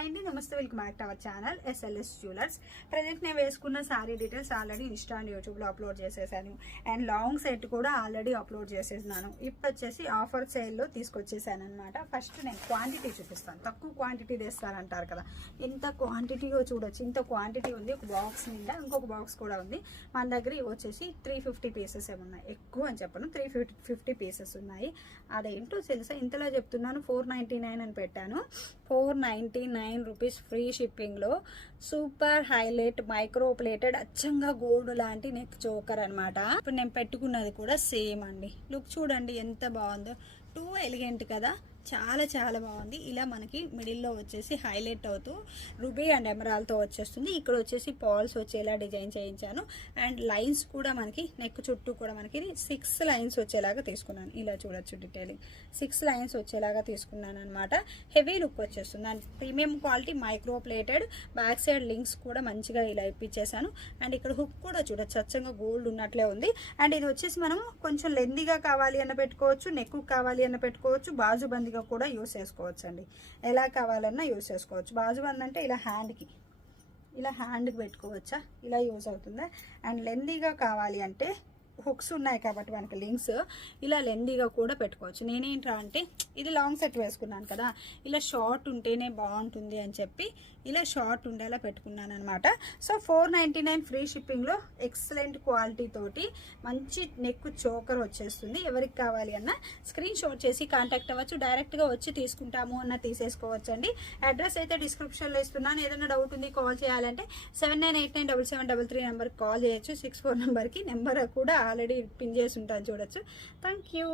Hi అండి, నమస్తే. Welcome back to our channel SLS jewellers. Present నేను వేసుకున్న sari details already Insta and యూట్యూబ్లో అప్లోడ్ చేసేసాను. అండ్ లాంగ్ సెట్ కూడా ఆల్రెడీ అప్లోడ్ చేసేసినాను. ఇప్పుడు వచ్చేసి ఆఫర్ సేల్లో తీసుకొచ్చేసాను అనమాట. ఫస్ట్ నేను క్వాంటిటీ చూపిస్తాను. తక్కువ క్వాంటిటీ తెస్తానంటారు కదా, ఇంత క్వాంటిటీగా చూడొచ్చు. ఇంత క్వాంటిటీ ఉంది. ఒక బాక్స్ నిండా ఇంకొక బాక్స్ కూడా ఉంది. మన దగ్గర వచ్చేసి 350 పీసెస్ ఏమున్నాయి. ఎక్కువ అని చెప్పను, 350 పీసెస్ ఉన్నాయి. అదేంటో తెలుసా, ఇంతలో చెప్తున్నాను. 499 అని పెట్టాను. 499 రూపీస్ ఫ్రీ షిప్పింగ్లో సూపర్ హైలైట్ మైక్రో ప్లేటెడ్ అచ్చంగా గోల్డ్ లాంటి నెక్ చోకర్ అనమాట. ఇప్పుడు నేను పెట్టుకున్నది కూడా సేమ్ అండి. లుక్ చూడండి ఎంత బాగుందో. టూ ఎలిగెంట్ కదా, చాలా చాలా బాగుంది. ఇలా మనకి మిడిల్లో వచ్చేసి హైలైట్ అవుతూ రూబీ అండ్ ఎమరాల్తో వచ్చేస్తుంది. ఇక్కడ వచ్చేసి పాల్స్ వచ్చేలా డిజైన్ చేయించాను. అండ్ లైన్స్ కూడా మనకి నెక్ చుట్టూ కూడా మనకి 6 లైన్స్ వచ్చేలాగా తీసుకున్నాను. ఇలా చూడొచ్చు డీటెయిలింగ్. 6 లైన్స్ వచ్చేలాగా తీసుకున్నాను అనమాట. హెవీ లుక్ వచ్చేస్తుంది. And premium quality micro plated. Back side links కూడా మంచిగా ఇలా ఇప్పించేసాను. అండ్ ఇక్కడ హుక్ కూడా చూడొచ్చు, అచ్చంగా గోల్డ్ ఉన్నట్లే ఉంది. అండ్ ఇది వచ్చేసి మనం కొంచెం లెందీగా కావాలి అన్న పెట్టుకోవచ్చు, నెక్ కావాలి అన్న పెట్టుకోవచ్చు, బాజుబందీగా కూడా యూస్ చేసుకోవచ్చు అండి. ఎలా కావాలన్నా యూస్ చేసుకోవచ్చు. బాజుబంద్ అంటే ఇలా హ్యాండ్కి పెట్టుకోవచ్చా, ఇలా యూస్ అవుతుందా. అండ్ లెందీగా కావాలి అంటే హుక్స్ ఉన్నాయి కాబట్టి మనకి లింక్స్, ఇలా లెందీగా కూడా పెట్టుకోవచ్చు. నేనేంట్రా అంటే ఇది లాంగ్ సెట్ వేసుకున్నాను కదా, ఇలా షార్ట్ ఉంటేనే బాగుంటుంది అని చెప్పి ఇలా షార్ట్ ఉండేలా పెట్టుకున్నాను అనమాట. సో 499 ఫ్రీ షిప్పింగ్లో ఎక్సలెంట్ క్వాలిటీ తోటి మంచి నెక్ చోకర్ వచ్చేస్తుంది. ఎవరికి కావాలి అన్న స్క్రీన్ షాట్ చేసి కాంటాక్ట్ అవ్వచ్చు. డైరెక్ట్గా వచ్చి తీసుకుంటాము అన్న తీసేసుకోవచ్చు అండి. అడ్రస్ అయితే డిస్క్రిప్షన్లో ఇస్తున్నాను. ఏదైనా డౌట్ ఉంది కాల్ చేయాలంటే 79897733 నెంబర్కి కాల్ చేయొచ్చు. 64 నెంబర్కి నెంబర్ కూడా ఆల్రెడీ పిన్ చేసి ఉంటాను, చూడొచ్చు. Thank you.